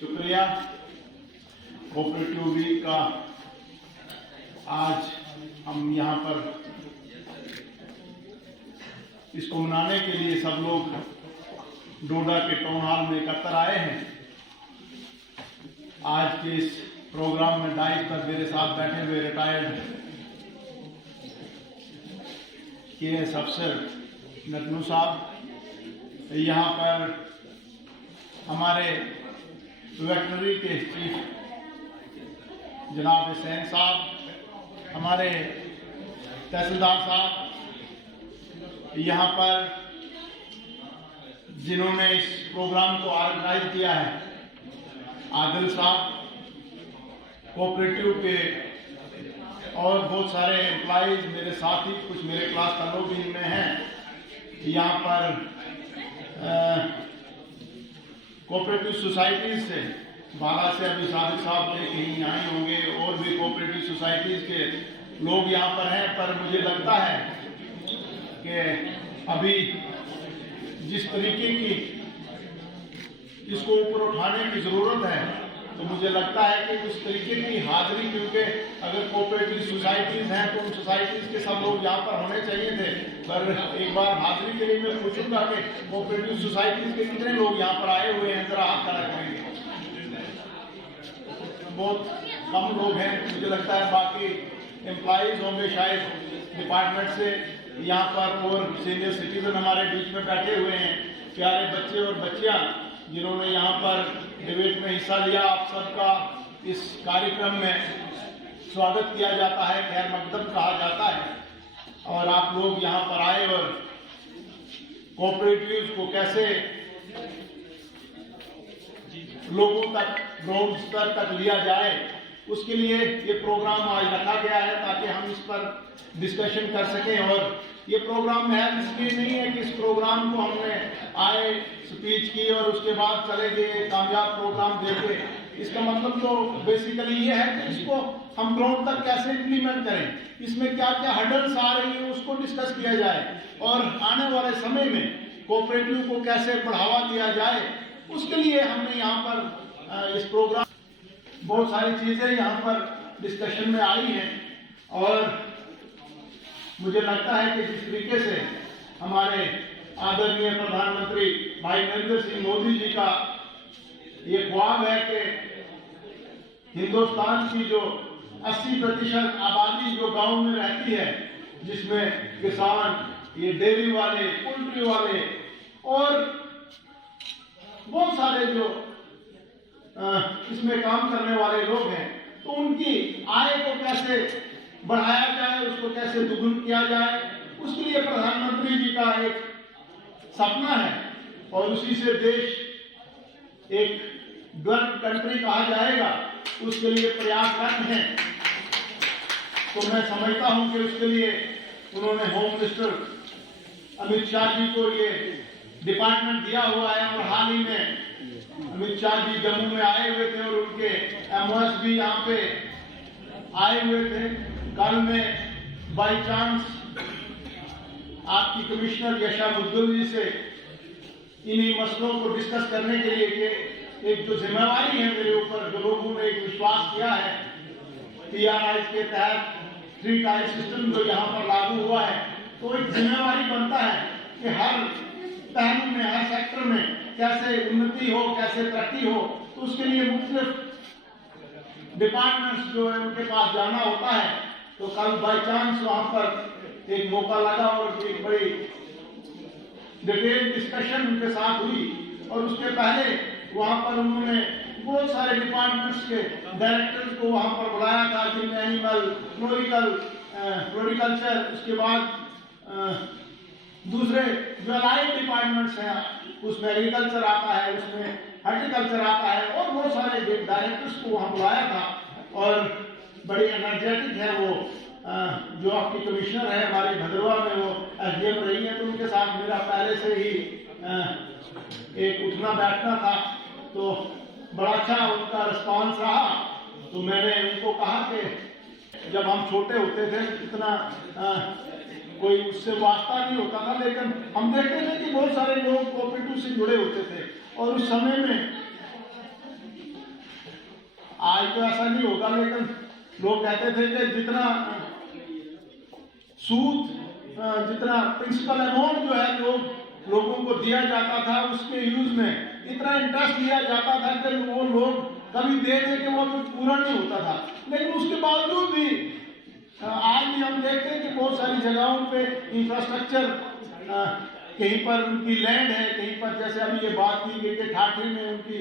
शुक्रिया। Cooperative week का आज हम यहाँ पर इसको मनाने के लिए सब लोग डोडा के टाउन हॉल में एकत्र आए हैं। आज के इस प्रोग्राम में डाइस पर मेरे साथ बैठे हुए रिटायर्ड केएस अफसर नतनू साहब, यहाँ पर हमारे वेटनरी के चीफ जनाब हुसैन साहब, हमारे तहसीलदार साहब, यहाँ पर जिन्होंने इस प्रोग्राम को ऑर्गेनाइज किया है, आदिल साहब, कोऑपरेटिव के और बहुत सारे एम्प्लॉइज, मेरे साथी, कुछ मेरे क्लास का लोग भी इनमें हैं। यहाँ पर कोऑपरेटिव सोसाइटीज से बाला से अभी सादिक साहब के कहीं आए होंगे और भी कोऑपरेटिव सोसाइटीज के लोग यहाँ पर हैं। पर मुझे लगता है कि अभी जिस तरीके की इसको ऊपर उठाने की ज़रूरत है, तो मुझे लगता है कि उस तरीके की हाजिरी, क्योंकि अगर कोऑपरेटिव सोसाइटीज़ हैं तो उन सोसाइटीज़ के सब लोग यहाँ पर होने चाहिए थे। पर एक बार हाजिरी के लिए मैं पूछूंगा कि कोऑपरेटिव सोसाइटीज़ के कितने लोग यहाँ पर आए हुए हैं, जरा हाथ खड़ा करेंगे। बहुत कम लोग हैं, मुझे लगता है बाकी एम्प्लॉइज होंगे शायद डिपार्टमेंट से यहाँ पर, और सीनियर सिटीजन हमारे बीच में बैठे हुए हैं, प्यारे बच्चे और बच्चियाँ जिन्होंने यहाँ पर डिबेट में हिस्सा लिया। आप सबका इस कार्यक्रम में स्वागत किया जाता है, खैर मकदम कहा जाता है। और आप लोग यहाँ पर आए और कोऑपरेटिव को कैसे लोगों तक, ग्राउंड स्तर तक लिया जाए, उसके लिए ये प्रोग्राम आज रखा गया है ताकि हम इस पर डिस्कशन कर सकें। और ये प्रोग्राम है इसलिए नहीं है कि इस प्रोग्राम को हमने आए, स्पीच की और उसके बाद चले गए, कामयाब प्रोग्राम देखे। इसका मतलब तो बेसिकली ये है कि इसको हम ग्राउंड तक कैसे इम्प्लीमेंट करें, इसमें क्या क्या हर्डल्स आ रही है उसको डिस्कस किया जाए, और आने वाले समय में कोऑपरेटिव को कैसे बढ़ावा दिया जाए, उसके लिए हमने यहाँ पर इस प्रोग्राम बहुत सारी चीज़ें यहाँ पर डिस्कशन में आई हैं। और मुझे लगता है कि जिस तरीके से हमारे आदरणीय प्रधानमंत्री भाई नरेंद्र सिंह मोदी जी का ये ख्वाब है कि हिंदुस्तान की जो 80% आबादी जो गांव में रहती है, जिसमें किसान, ये डेयरी वाले, पोल्ट्री वाले और बहुत सारे जो इसमें काम करने वाले लोग हैं, तो उनकी आय को कैसे बढ़ाया जाए, उसको कैसे दुगुन किया जाए, उसके लिए प्रधानमंत्री जी का एक सपना है और उसी से देश एक डेवलप्ड कंट्री कहा जाएगा, उसके लिए प्रयासरत हैं। तो मैं समझता हूं कि उसके लिए उन्होंने होम मिनिस्टर अमित शाह जी को ये डिपार्टमेंट दिया हुआ है। और हाल ही में अमित शाह जी जम्मू में आए हुए थे और उनके एमओएस भी यहाँ पे आए हुए थे। कल में बाई चांस आपकी कमिश्नर यशा मुद्दुल जी से इन्हीं मसलों को डिस्कस करने के लिए कि एक जो जिम्मेवारी है मेरे ऊपर, जो लोगों ने एक विश्वास किया है PRI के तहत 3 टायर सिस्टम जो यहाँ पर लागू हुआ है, तो एक जिम्मेवारी बनता है कि हर पहलू में, हर सेक्टर में कैसे उन्नति हो, कैसे तरक्की हो। तो उसके लिए मुख्तलिफ डिपार्टमेंट्स जो है उनके पास जाना होता है। तो कल बाई चांस वहाँ पर एक मौका लगा और एक बड़ी डिटेल डिस्कशन उनके साथ हुई। और उसके पहले वहाँ पर उन्होंने बहुत सारे डिपार्टमेंट्स के डायरेक्टर्स को वहाँ पर बुलाया था, जिनमें एनिमल, फ्लोरिकल्चर, उसके बाद दूसरे जो अलाइड डिपार्टमेंट्स हैं, उसमें एग्रीकल्चर आता है, उसमें हॉर्टिकल्चर आता है, और बहुत सारे डायरेक्टर्स को वहाँ बुलाया था। और बड़ी एनर्जेटिक है वो जो आपकी कमिश्नर है हमारे भद्रवा में, वो SDM रही है, तो उनके साथ मेरा पहले से ही एक उठना बैठना था, तो बड़ा अच्छा उनका रिस्पॉन्स रहा। तो मैंने उनको कहा कि जब हम छोटे होते थे इतना कोई उससे वास्ता नहीं होता था, लेकिन हम देखते थे कि बहुत सारे लोग कोऑपरेटिव से जुड़े होते थे। और उस समय में आज तो ऐसा नहीं होगा, लेकिन लोग कहते थे कि जितना सूद, जितना प्रिंसिपल अमाउंट जो है लोगों को दिया जाता था उसके यूज में इतना इंटरेस्ट दिया जाता था कि वो लोग कभी दे के वो पूरा नहीं होता था। लेकिन उसके बावजूद भी आज भी हम देखते हैं कि बहुत सारी जगहों पे इंफ्रास्ट्रक्चर, कहीं पर उनकी लैंड है, कहीं पर जैसे अभी ये बात की गई कि ठाठरी में उनकी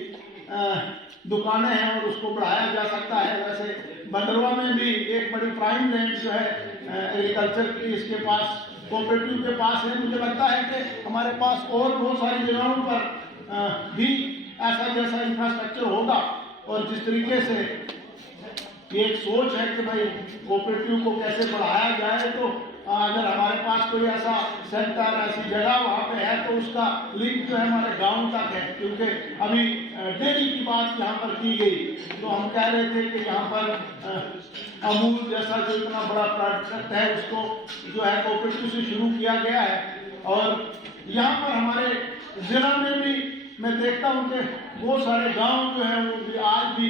दुकानें हैं और उसको बढ़ाया जा सकता है। वैसे भदरवा में भी एक बड़ी प्राइम लैंड जो है एग्रीकल्चर की, इसके पास कोऑपरेटिव के पास है। मुझे लगता है कि हमारे पास और बहुत सारी जगहों पर भी ऐसा जैसा इंफ्रास्ट्रक्चर होगा, और जिस तरीके से ये एक सोच है कि भाई कोऑपरेटिव को कैसे बढ़ाया जाए, तो अगर हमारे पास कोई ऐसा सेंटर, ऐसी जगह वहाँ पे है तो उसका लिंक जो है हमारे गांव तक है। क्योंकि अभी डेयरी की बात यहाँ पर की गई तो हम कह रहे थे कि यहाँ पर अमूल जैसा जो इतना बड़ा प्रोडक्ट है उसको जो है कोऑपरेटिव से शुरू किया गया है। और यहाँ पर हमारे जिला में भी मैं देखता हूँ कि बहुत सारे गाँव जो है वो भी आज भी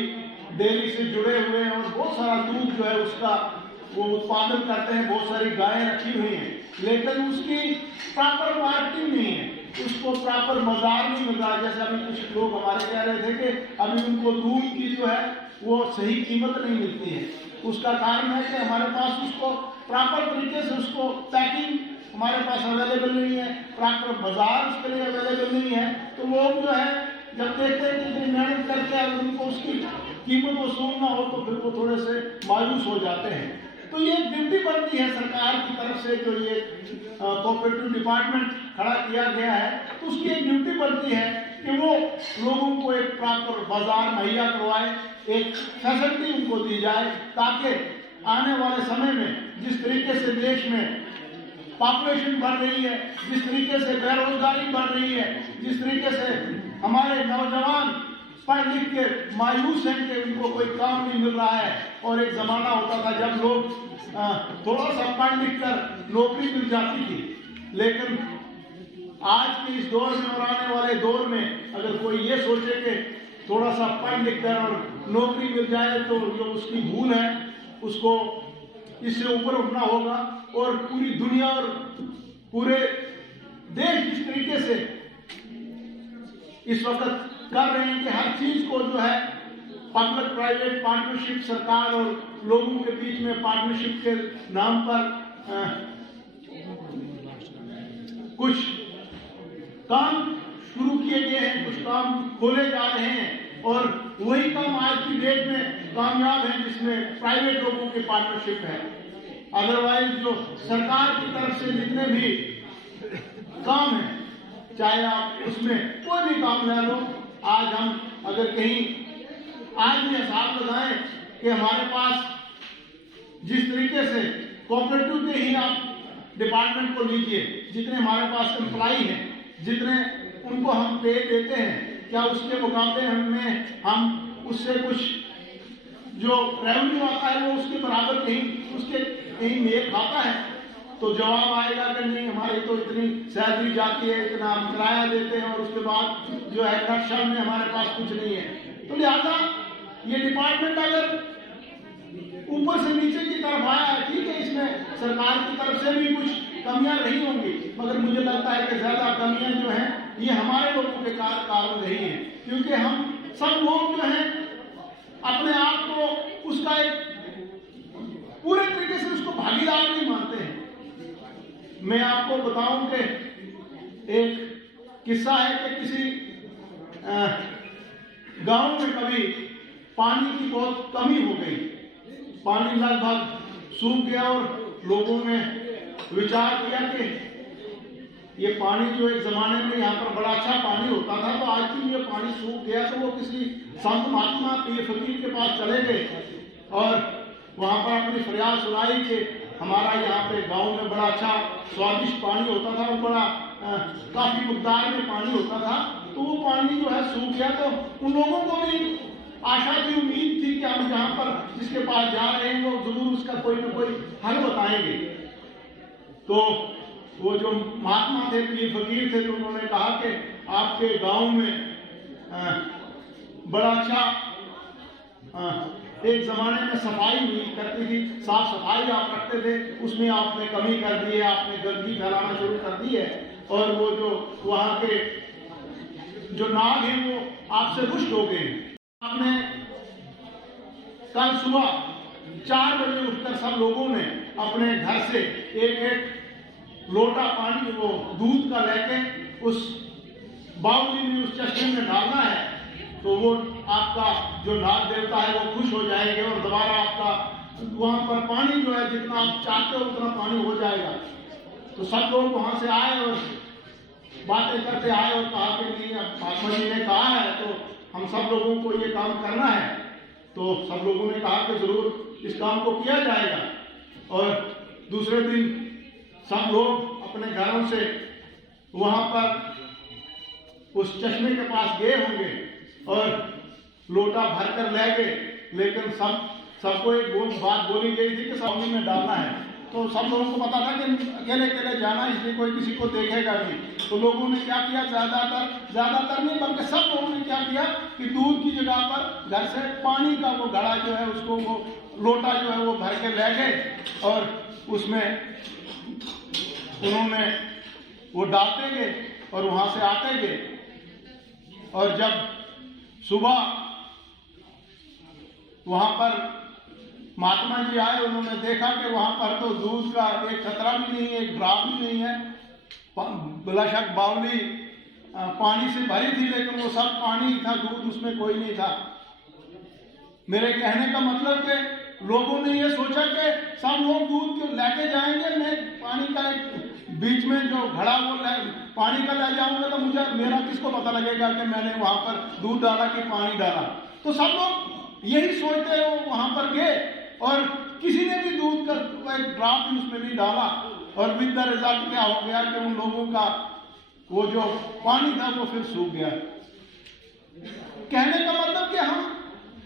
डेयरी से जुड़े हुए हैं और बहुत सारा दूध जो है उसका वो उत्पादन करते हैं, बहुत सारी गायें रखी हुई हैं, लेकिन उसकी प्रॉपर मार्केटिंग नहीं है, उसको प्रॉपर बाजार नहीं मिल रहा। जैसे अभी कुछ लोग हमारे कह रहे थे कि अभी उनको दूध की जो है वो सही कीमत नहीं मिलती है। उसका कारण है कि हमारे पास उसको प्रॉपर तरीके से उसको पैकिंग हमारे पास अवेलेबल नहीं है, प्रॉपर बाजार उसके लिए अवेलेबल नहीं है। तो लोग जो है जब देखते हैं कि मेहनत करके अगर उनको उसकी कीमत वसूलना हो तो फिर वो थोड़े से मायूस हो जाते हैं। तो ये ड्यूटी बनती है सरकार की तरफ से, जो ये कोऑपरेटिव डिपार्टमेंट खड़ा किया गया है, तो उसकी एक ड्यूटी बनती है कि वो लोगों को एक प्रॉपर बाजार मुहैया करवाए, एक फैसिलिटी उनको दी जाए, ताकि आने वाले समय में जिस तरीके से देश में पॉपुलेशन बढ़ रही है, जिस तरीके से बेरोजगारी बढ़ रही है, जिस तरीके से हमारे नौजवान पढ़ लिख के मायूस हैं कि उनको कोई काम नहीं मिल रहा है। और एक ज़माना होता था जब लोग थोड़ा सा पढ़ लिख कर नौकरी मिल जाती थी, लेकिन आज के इस दौर में और आने वाले दौर में अगर कोई ये सोचे कि थोड़ा सा पढ़ लिख कर और नौकरी मिल जाए तो जो उसकी भूल है, उसको इससे ऊपर उठना होगा। और पूरी दुनिया और पूरे देश जिस तरीके से इस वक्त कर रहे हैं कि हर चीज को जो है पब्लिक प्राइवेट पार्टनरशिप, सरकार और लोगों के बीच में पार्टनरशिप के नाम पर कुछ काम शुरू किए गए हैं, कुछ काम खोले जा रहे हैं, और वही काम आज की डेट में कामयाब है जिसमें प्राइवेट लोगों की पार्टनरशिप है। अदरवाइज जो सरकार की तरफ से जितने भी काम है, चाहे आप उसमें कोई भी काम ले लो, आज हम अगर कहीं आज भी हिसाब लगाएं कि हमारे पास जिस तरीके से कोऑपरेटिव के ही आप डिपार्टमेंट को लीजिए, जितने हमारे पास एम्प्लॉई हैं, जितने उनको हम पे देते हैं, क्या उसके मुकाबले हम उससे कुछ जो रेवेन्यू आता है वो उसके बराबर कहीं मेल खाता है? तो जवाब आएगा कि नहीं, हमारी तो इतनी सैलरी जाती है, इतना हम किराया देते हैं और उसके बाद जो है नक्शा में हमारे पास कुछ नहीं है। तो लिहाजा ये डिपार्टमेंट अगर ऊपर से नीचे की तरफ आया है, ठीक है, इसमें सरकार की तरफ से भी कुछ कमियां रही होंगी, मगर मुझे लगता है कि ज्यादा कमियां जो हैं ये हमारे लोगों के कारण रही हैं, क्योंकि हम सब लोग जो हैं अपने आप को उसका एक पूरे तरीके से उसको भागीदार नहीं मानते हैं। मैं आपको बताऊं कि एक किस्सा है कि किसी गांव में कभी पानी की बहुत कमी हो गई, पानी लगभग सूख गया और लोगों ने विचार किया कि ये पानी जो एक जमाने में यहाँ पर बड़ा अच्छा पानी होता था, तो आज भी ये पानी सूख गया। तो वो किसी संत महात्मा पीर फकीर के पास चले गए और वहाँ पर अपनी फरियाद सुनाई कि हमारा यहाँ पे गांव में बड़ा अच्छा स्वादिष्ट पानी होता था, और बड़ा काफी मकदार में पानी होता था, तो वो पानी जो है सूख गया। तो उन लोगों को भी आशा थी, उम्मीद थी कि हम यहाँ पर जिसके पास जा रहे हैं वो जरूर उसका कोई ना कोई हल बताएंगे। तो वो जो महात्मा थे, पीर फकीर थे, तो उन्होंने कहा कि आपके गांव में बड़ा अच्छा एक जमाने में सफाई हुई करती थी, साफ सफाई आप रखते थे, उसमें आपने कमी कर दी है, आपने गंदगी फैलाना शुरू कर दी है, और वो जो वहाँ के जो नाग हैं वो आपसे रुष्ट हो गए। आपने कल सुबह 4 बजे उठकर सब लोगों ने अपने घर से एक एक लोटा पानी वो दूध का लेके उस बावली में, उस चश्मे में डालना है, तो वो आपका जो नाग देवता है वो खुश हो जाएंगे और दोबारा आपका वहां पर पानी जो है जितना आप चाहते हो उतना पानी हो जाएगा। तो सब लोग वहां से आए और बातें करते आए और कहा कि नहीं, अब महात्मा जी ने कहा है तो हम सब लोगों को ये काम करना है। तो सब लोगों ने कहा कि जरूर इस काम को किया जाएगा। और दूसरे दिन सब लोग अपने घरों से वहां पर उस चश्मे के पास गए होंगे और लोटा भरकर ले गए, लेकिन सबको एक बात बोली गई थी कि सावनी में डालना है। तो सब लोगों को पता था कि अकेले अकेले जाना, इसलिए कोई किसी को देखेगा नहीं। तो लोगों ने क्या किया, ज्यादातर नहीं बल्कि सब लोगों ने क्या किया कि दूध की जगह पर घर से पानी का वो घड़ा जो है उसको वो लोटा जो है वो भर के ले गए और उसमें उन्होंने वो डालते गए और वहां से आते गए। और जब सुबह वहां पर महात्मा जी आए, उन्होंने देखा कि वहां पर तो दूध का एक खतरा भी नहीं है, एक ड्रॉप भी नहीं है। बेशक बावली पानी से भरी थी, लेकिन वो सब पानी था, दूध उसमें कोई नहीं था। मेरे कहने का मतलब कि लोगों ने ये सोचा कि सब लोग दूध को लेके जाएंगे, मैं पानी का एक बीच में जो घड़ा वो पानी का ले जाऊंगा तो मेरा किसको पता लगेगा कि मैंने वहां पर दूध डाला कि पानी डाला। तो सब लोग यही सोचते हो वहां पर गए और किसी ने भी दूध का एक ड्रॉप भी उसमें नहीं डाला। और विद द रिजल्ट क्या हो गया कि उन लोगों का वो जो पानी था वो फिर सूख गया। कहने का मतलब कि हम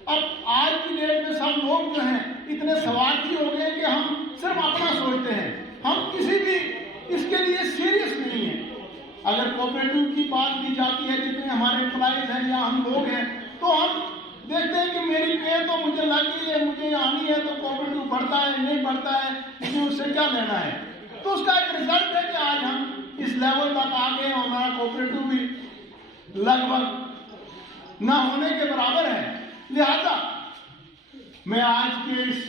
अब आज की डेट में सब लोग जो हैं इतने स्वार्थी हो गए कि हम सिर्फ अपना सोचते हैं, हम किसी भी इसके लिए सीरियस नहीं है। अगर कोऑपरेटिव की बात की जाती है, जितने हमारे एम्प्लॉइज हैं या हम लोग हैं, तो हम देखते हैं कि मेरी पे तो मुझे लगी है, मुझे आनी है, तो कोऑपरेटिव बढ़ता है नहीं बढ़ता है, मुझे उससे क्या लेना है। तो उसका एक रिजल्ट है कि आज हम इस लेवल तक आ गए और हमारा कोऑपरेटिव भी लगभग ना होने के बराबर है। लिहाजा मैं आज के इस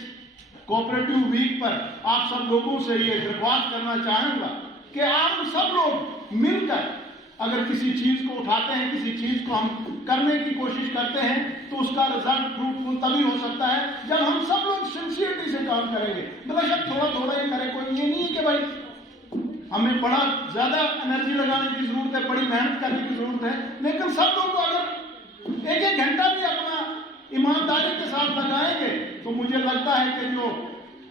कोऑपरेटिव वीक पर आप सब लोगों से ये दरख्वास्त करना चाहूंगा कि आप सब लोग मिलकर अगर किसी चीज को उठाते हैं, किसी चीज को हम करने की कोशिश करते हैं, तो उसका रिजल्ट फ्रूटफुल तभी हो सकता है जब हम सब लोग सिंसियरिटी से काम करेंगे। बेशक थोड़ा थोड़ा ही करें, कोई ये नहीं है कि भाई हमें बड़ा ज्यादा एनर्जी लगाने की जरूरत है, बड़ी मेहनत करने की जरूरत है, लेकिन सब लोग अगर एक एक घंटा भी अपना ईमानदारी के साथ लगाएंगे तो मुझे लगता है कि जो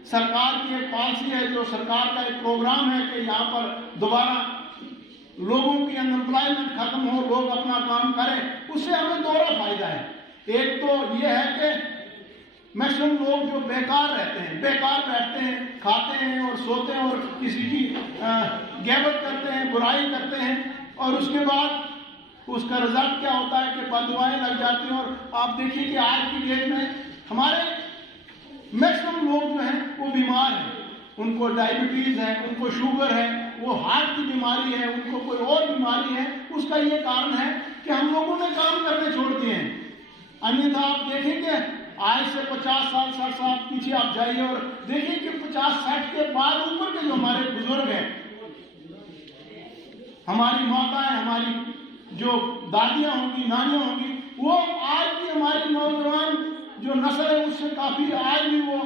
सरकार की एक पॉलिसी है, जो सरकार का एक प्रोग्राम है कि यहाँ पर दोबारा लोगों की अनएम्प्लॉयमेंट खत्म हो, लोग अपना काम करें, उससे हमें दोहरा फायदा है। एक तो यह है कि मैक्सिमम लोग जो बेकार रहते हैं, बेकार बैठते हैं, खाते हैं और सोते हैं और किसी की गैबत करते हैं, बुराई करते हैं, और उसके बाद उसका रिजल्ट क्या होता है कि बददुआएं लग जाती हैं। और आप देखिए कि आज की डेट में हमारे मैक्सिमम लोग जो हैं वो बीमार हैं, उनको डायबिटीज है, उनको शुगर है, वो हार्ट की बीमारी है, उनको कोई और बीमारी है। उसका ये कारण है कि हम लोगों ने काम करने छोड़ दिए हैं। अन्यथा आप देखेंगे आज से 50 साल 60 साल पीछे आप जाइए और देखिए कि 50-60 के बाद ऊपर के जो हमारे बुजुर्ग हैं, हमारी माताएं, हमारी जो दादियां होंगी, नानियां होंगी, वो आज भी हमारी नौजवान जो नस्ल है उससे काफी आज भी वो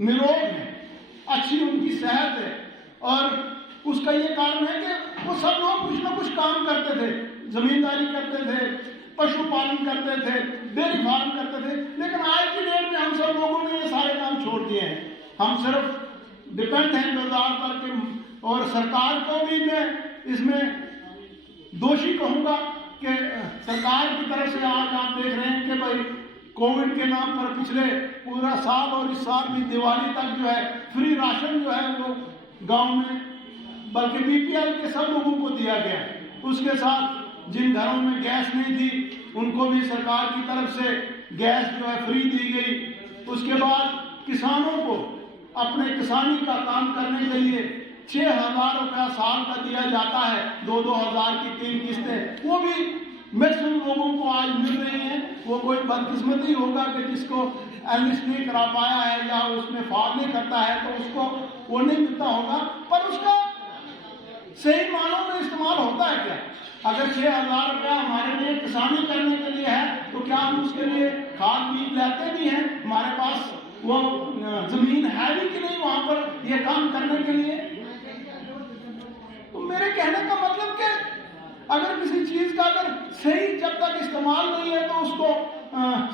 निरोग है, अच्छी उनकी सेहत है। और उसका ये कारण है कि वो सब लोग कुछ ना कुछ काम करते थे, जमींदारी करते थे, पशुपालन करते थे, डेयरी फार्म करते थे। लेकिन आज की डेट में हम सब लोगों ने ये सारे काम छोड़ दिए हैं। हम सिर्फ डिपेंड हैं बाजार पर के, और सरकार को भी मैं इसमें दोषी कहूंगा कि सरकार की तरफ से आज आप देख रहे हैं कि भाई कोविड के नाम पर पिछले पूरा साल और इस साल भी दिवाली तक जो है फ्री राशन जो है वो गांव में, बल्कि बीपीएल के सब लोगों को दिया गया। उसके साथ जिन घरों में गैस नहीं थी उनको भी सरकार की तरफ से गैस जो है फ्री दी गई। उसके बाद किसानों को अपने किसानी का काम करने के लिए 6,000 रुपया साल का दिया जाता है, 2-2 हज़ार की 3 किस्तें, वो भी मैक्सिमम लोगों को आज मिल रही हैं। वो कोई बदकिस्मती होगा कि जिसको एनलिस्ट नहीं करा पाया है या उसमें फॉर्म नहीं करता है तो उसको वो नहीं मिलता होगा, पर उसका सही मानों में इस्तेमाल होता है क्या? अगर 6,000 रुपया हमारे लिए किसानी करने के लिए है तो क्या हम उसके लिए खाद बीज लेते भी हैं? हमारे पास वो जमीन है भी कि नहीं वहां पर ये काम करने के लिए? तो मेरे कहने का मतलब कि अगर किसी चीज का अगर सही जब तक इस्तेमाल नहीं है तो उसको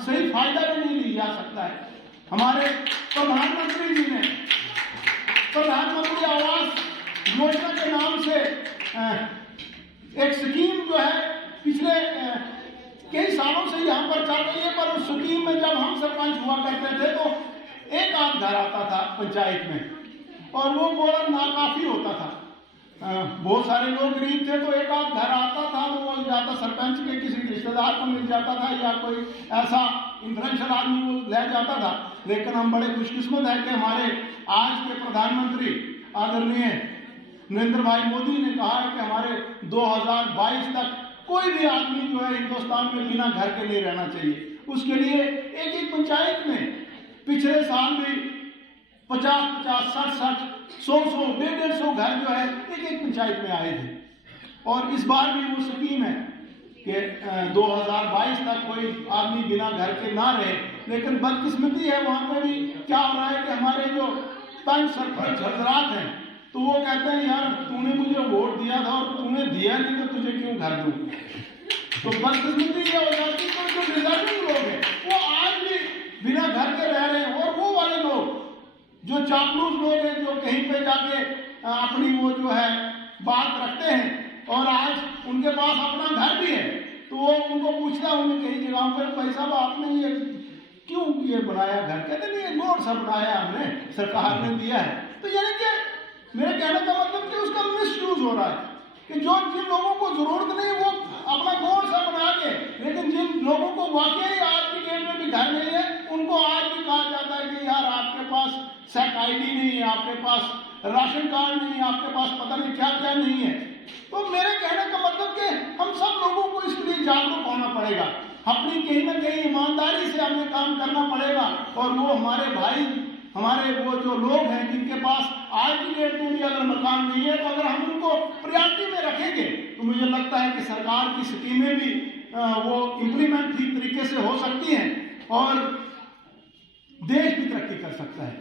सही फायदा भी नहीं लिया जा सकता है। हमारे प्रधानमंत्री जी ने प्रधानमंत्री आवास योजना के नाम से एक स्कीम जो है पिछले कई सालों से यहाँ पर चल रही है, पर उस स्कीम में जब हम सरपंच हुआ करते थे तो एक आध घर आता था पंचायत में और वो बड़ा नाकाफी होता था। बहुत सारे लोग गरीब थे तो एक आध घर आता था तो वो जाता सरपंच के किसी रिश्तेदार को मिल जाता था या कोई ऐसा इंफ्लुएंशियल आदमी वो ले जाता था। लेकिन हम बड़े खुशकिस्मत हैं कि हमारे आज के प्रधानमंत्री आदरणीय नरेंद्र भाई मोदी ने कहा है कि हमारे 2022 तक कोई भी आदमी जो है हिंदुस्तान में बिना घर के नहीं रहना चाहिए। उसके लिए एक एक पंचायत में पिछले साल भी 50-50, 60-60, 100-100, 150 घर जो है एक एक पंचायत में आए थे। और इस बार भी वो स्कीम है कि 2022 तक कोई आदमी बिना घर के ना रहे। लेकिन बदकिस्मती है वहाँ पे भी क्या हो रहा है कि हमारे जो पंच सरपंच हजरात हैं तो वो कहते हैं यार तूने मुझे वोट दिया था और तूने दिया नहीं तो तुझे क्यों घर दूँ। तो बदकिस्मती ये हो जाती है कि जो डिजर्विंग लोग हैं वो आज भी बिना घर के रह रहे हैं और वो वाले लोग जो चापलूस लोग हैं जो कहीं पे जाके अपनी वो जो है बात रखते हैं और आज उनके पास अपना घर भी है तो वो उनको पूछता हूँ कई जगहों पर भाई साहब आपने ये क्यों ये बनाया घर? कहते नहीं ये गोड़ सा बनाया हमने, सरकार ने दिया है। तो यानी कि मेरे कहने का मतलब कि उसका मिसयूज हो रहा है कि जो जिन लोगों को जरूरत नहीं वो अपना गोड़ सा बना के, लेकिन जिन लोगों को वाकई आज की डेट में भी घर नहीं है उनको आज भी कहा जाता है कि यार आपके पास सेक आईडी नहीं है, आपके पास राशन कार्ड नहीं है, आपके पास पता नहीं क्या क्या नहीं है। तो मेरे कहने का मतलब कि हम सब लोगों को इसके लिए जागरूक होना पड़ेगा, अपनी कहीं ना कहीं ईमानदारी से हमें काम करना पड़ेगा। और वो हमारे भाई हमारे वो जो लोग हैं जिनके पास आज की डेट में भी अगर मकान नहीं है तो अगर हम उनको प्रायोरिटी में रखेंगे तो मुझे लगता है कि सरकार की स्कीमें भी वो इम्प्लीमेंट ठीक तरीके से हो सकती हैं और देश भी तरक्की कर सकता है।